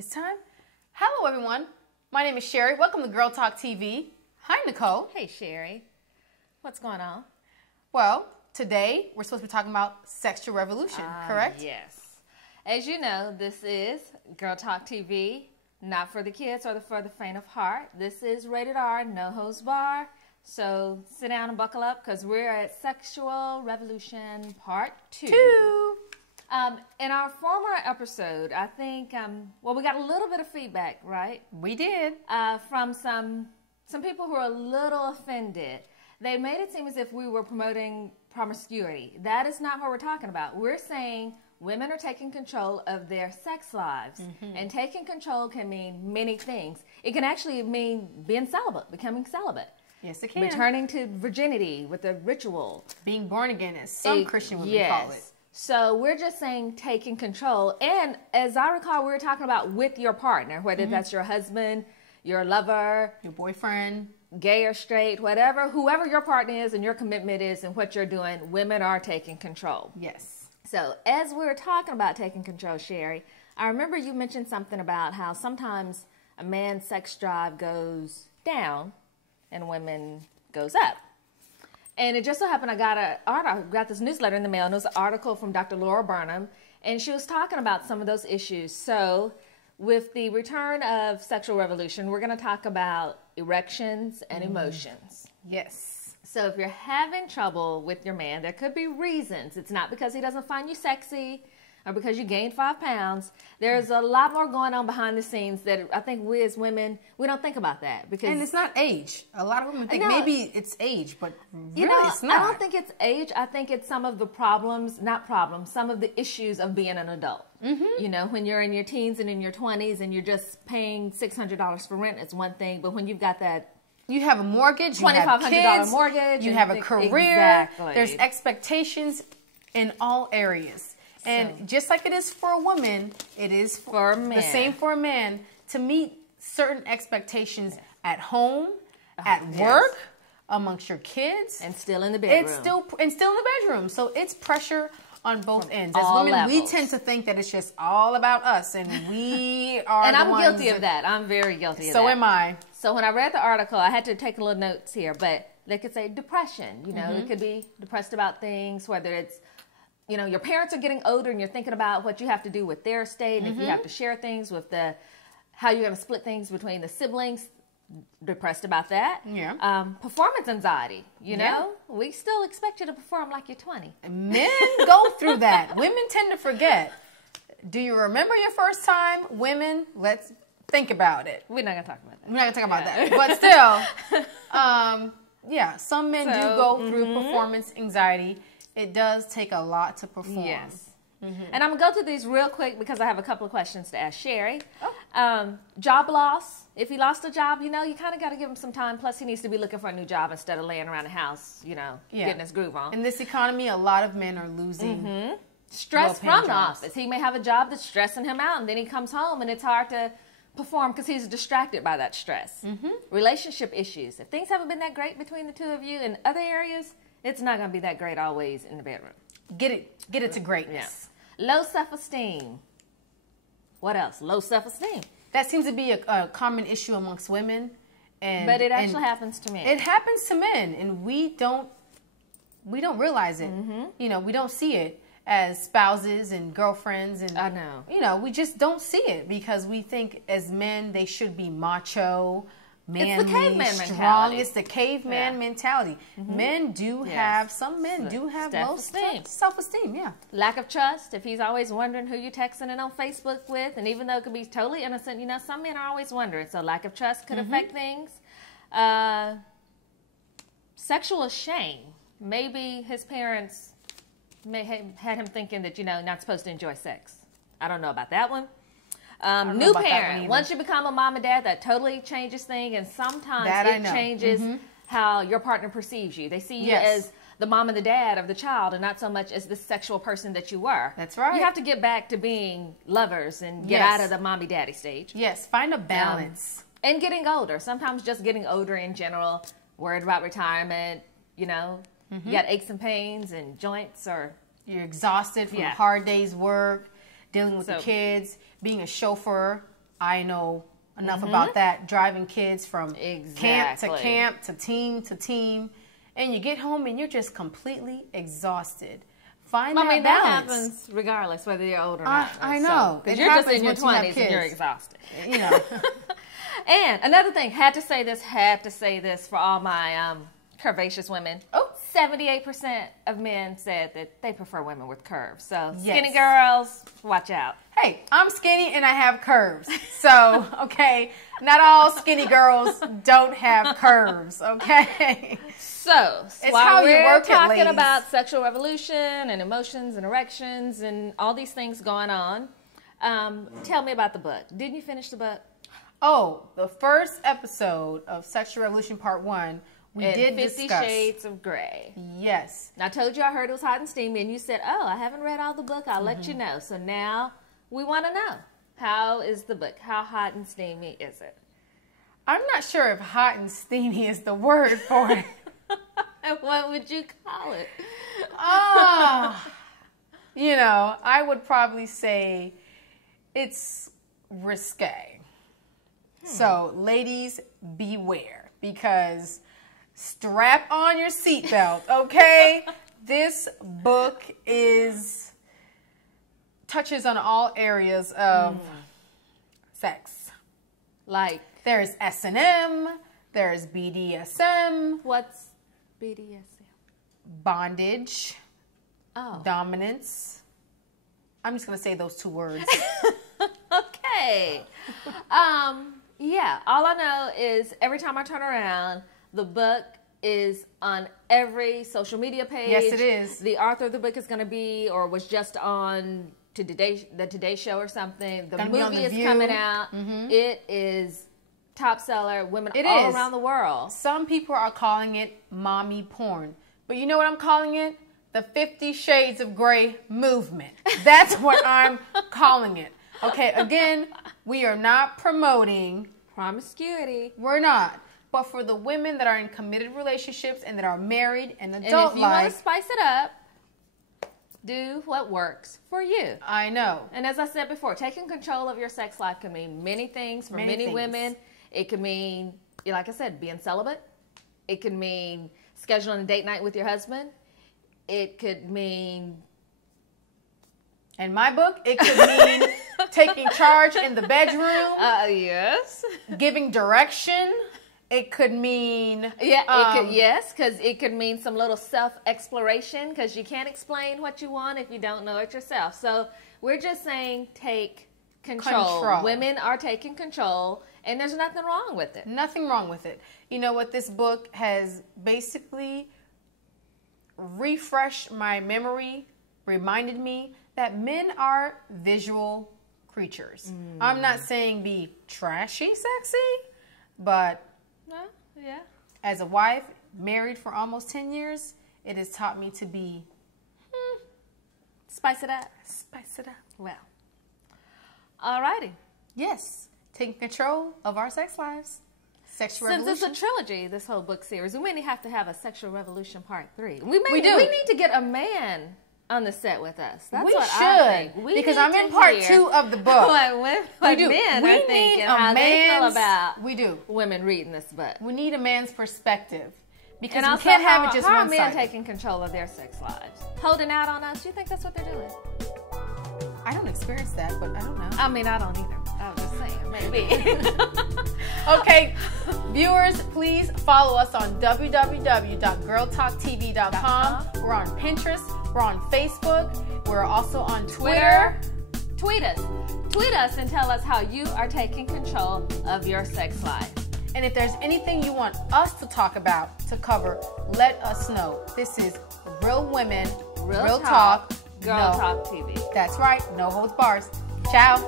It's time. Hello, everyone. My name is Sherry. Welcome to Girl Talk TV. Hi, Nicole. Hey, Sherry. What's going on? Well, today we're supposed to be talking about sexual revolution, correct? Yes. As you know, this is Girl Talk TV, not for the kids or for the faint of heart. This is rated R, no holds bar. So sit down and buckle up because we're at Sexual Revolution Part 2. In our former episode, I think, we got a little bit of feedback, right? We did. From some people who are a little offended. They made it seem as if we were promoting promiscuity. That is not what we're talking about. We're saying women are taking control of their sex lives. Mm-hmm. And taking control can mean many things. It can actually mean being celibate, becoming celibate. Yes, it can. Returning to virginity with a ritual. Being born again, as some Christian would call it. So we're just saying taking control. And as I recall, we were talking about with your partner, whether that's your husband, your lover, your boyfriend, gay or straight, whatever, whoever your partner is and your commitment is and what you're doing, women are taking control. Yes. So as we were talking about taking control, Sherry, I remember you mentioned something about how sometimes a man's sex drive goes down and women goes up. And it just so happened I got this newsletter in the mail, and it was an article from Dr. Laura Burnham, and she was talking about some of those issues. So with the return of sexual revolution, we're going to talk about erections and emotions. Yes. So if you're having trouble with your man, there could be reasons. It's not because he doesn't find you sexy or because you gained 5 pounds. There's a lot more going on behind the scenes that I think we as women, we don't think about that. And it's not age. A lot of women think maybe it's age, but really it's not. I don't think it's age. I think it's some of the some of the issues of being an adult. Mm-hmm. You know, when you're in your teens and in your 20s and you're just paying $600 for rent, it's one thing. But when you've got that, you have a mortgage, $2,500 mortgage, you have a career, there's expectations in all areas. And just like it is for a woman, it is for the same for a man to meet certain expectations at home, at work, amongst your kids, and still in the bedroom. Still in the bedroom. So it's pressure on both ends. As women, levels. we tend to think that it's just all about us, and we are. And I'm guilty of that. I'm very guilty of that. So am I. So when I read the article, I had to take a little notes here, but they could say depression. You know, it could be depressed about things, whether it's, you know, your parents are getting older and you're thinking about what you have to do with their estate, and if you have to share things with how you're going to split things between the siblings, depressed about that. Yeah. Performance anxiety, you know? We still expect you to perform like you're 20. Men go through that. Women tend to forget. Do you remember your first time? Women, let's think about it. We're not going to talk about that. We're not going to talk about that. But still, some men do go through performance anxiety. It does take a lot to perform. Yes. Mm-hmm. And I'm going to go through these real quick because I have a couple of questions to ask Sherry. Oh. Job loss. If he lost a job, you know, you kind of got to give him some time. Plus, he needs to be looking for a new job instead of laying around the house, you know, getting his groove on. In this economy, a lot of men are losing stress from the office. He may have a job that's stressing him out, and then he comes home, and it's hard to perform because he's distracted by that stress. Relationship issues. If things haven't been that great between the two of you in other areas, it's not going to be that great always in the bedroom. Get it to greatness. Yeah. Low self-esteem. What else? Low self-esteem. That seems to be a common issue amongst women. But it actually happens to men. It happens to men, and we don't realize it. You know, we don't see it as spouses and girlfriends. And I know. You know, we just don't see it because we think as men they should be macho, manly, it's the caveman strong. Mentality. It's the caveman mentality. Men do have, some men do have low self-esteem. Yeah. Lack of trust. If he's always wondering who you're texting it on Facebook with, and even though it could be totally innocent, you know, some men are always wondering. So lack of trust could affect things. Sexual shame. Maybe his parents may have had him thinking that, you know, not supposed to enjoy sex. I don't know about that one. New parent. Once you become a mom and dad, that totally changes things, and sometimes it changes how your partner perceives you. They see you as the mom and the dad of the child, and not so much as the sexual person that you were. That's right. You have to get back to being lovers and get out of the mommy-daddy stage. Yes, find a balance. And getting older. Sometimes just getting older in general, worried about retirement, you know. You got aches and pains and joints, or you're exhausted from a hard day's work, dealing with the kids, being a chauffeur. I know enough about that, driving kids from camp to team to team, and you get home and you're just completely exhausted. Find that balance. That happens regardless whether you're old or not. I know. Because you're just in your 20s and you're exhausted. You know. And another thing, had to say this for all my curvaceous women. 78% of men said that they prefer women with curves. So skinny girls, watch out. Hey, I'm skinny and I have curves. So, okay, not all skinny girls don't have curves, okay? So it's how you work it, talking about sexual revolution and emotions and erections and all these things going on. Tell me about the book. Didn't you finish the book? Oh, the first episode of Sexual Revolution Part 1, we did 50 discuss. Shades of Grey. Yes. And I told you I heard it was hot and steamy, and you said, oh, I haven't read all the book. I'll let you know. So now we want to know, how is the book? How hot and steamy is it? I'm not sure if hot and steamy is the word for it. What would you call it? You know, I would probably say it's risque. So, ladies, beware, because strap on your seatbelt, okay? This book touches on all areas of sex. Like? There's S&M, there's BDSM. What's BDSM? Bondage. Dominance. I'm just going to say those 2 words. Okay. Yeah, all I know is every time I turn around, the book is on every social media page. Yes, it is. The author of the book is going to be, or was just on the Today Show or something. The movie is coming out. It is top seller. Women all around the world. Some people are calling it mommy porn. But you know what I'm calling it? The 50 Shades of Grey movement. That's what I'm calling it. Okay, again, we are not promoting promiscuity. We're not. But for the women that are in committed relationships and that are married and adult life. And if you want to spice it up, do what works for you. I know. And as I said before, taking control of your sex life can mean many things for many women. It can mean, like I said, being celibate. It can mean scheduling a date night with your husband. It could mean... In my book, it could mean taking charge in the bedroom. Yes. Giving direction. It could mean... because it could mean some little self-exploration, because you can't explain what you want if you don't know it yourself. So we're just saying take control. Women are taking control, and there's nothing wrong with it. Nothing wrong with it. You know what? This book has basically refreshed my memory, reminded me that men are visual creatures. I'm not saying be trashy sexy, but as a wife, married for almost 10 years, it has taught me to be spice it up. Spice it up. Well, alrighty. Yes, taking control of our sex lives. Sexual Revolution. Since it's a trilogy, this whole book series, we may have to have a Sexual Revolution Part 3. We need to get a man on the set with us. That's what I think. Because I'm in Part 2 of the book. What men are thinking, how they feel about women reading this book. We need a man's perspective. Because we can't have it just one side. How are men taking control of their sex lives? Holding out on us? You think that's what they're doing? I don't experience that, but I don't know. I mean, I don't either. I was just saying, maybe. Okay, viewers, please follow us on www.girltalktv.com. We're on Pinterest. We're on Facebook. We're also on Twitter. Tweet us. Tweet us and tell us how you are taking control of your sex life. And if there's anything you want us to talk about, to cover, let us know. This is Real Women, Real Talk, Girl Talk TV. That's right. No holds bars. Ciao.